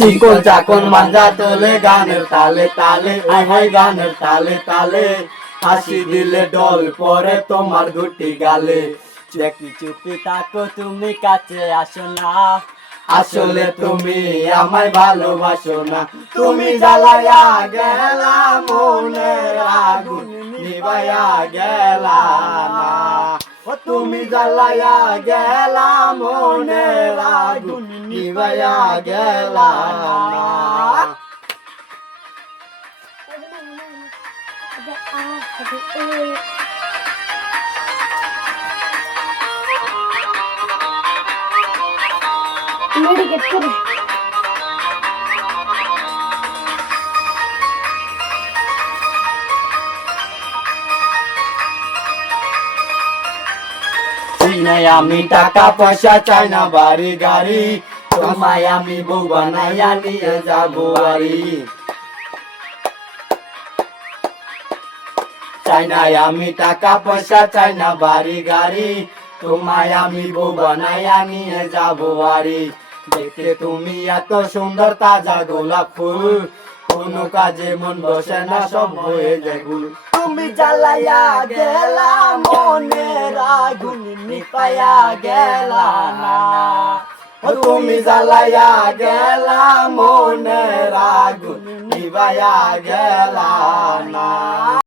চিকন চাকন মাঞ্জা তোলে গানের তালে তালে, আয় হায় গানের তালে তালে, হাসি দিলে ডল পরে তোমার দুটি গালে। চুপি চুপি তাকো তুমি কাছে আসো না, আসলে তুমি আমায় ভালোবাসো না, তুমি জ্বালায়া গেলা মনের আগুন নিভাইয়া গেলা না। ও তুমি জ্বালায়া গেলা মনের আগুন নিভাইয়া গেলা না। নাই আমি টাকা পয়সা চাই না বাড়ি গাড়ি, তোমায় আমি বউ বানাইয়া নিয়ে যাবো বাড়ি। চাই না আমি টাকা পয়সা, চাই না বাড়ি গাড়ি, তোমায় আমি বউ বানাইয়া নিয়ে যাবো বাড়ি। দেখতে তুমি এত সুন্দর তাজা গোলাপ ফুল, কোনো কাজে মন বসে না সব হয়ে যায় ভুল। তুমি জ্বালাইয়া গেলা মনের আগুন নিপাইয়া গেলা না। ও তুমি জ্বালাইয়া গেলা মনের আগুন নিভাইয়া গেলা না।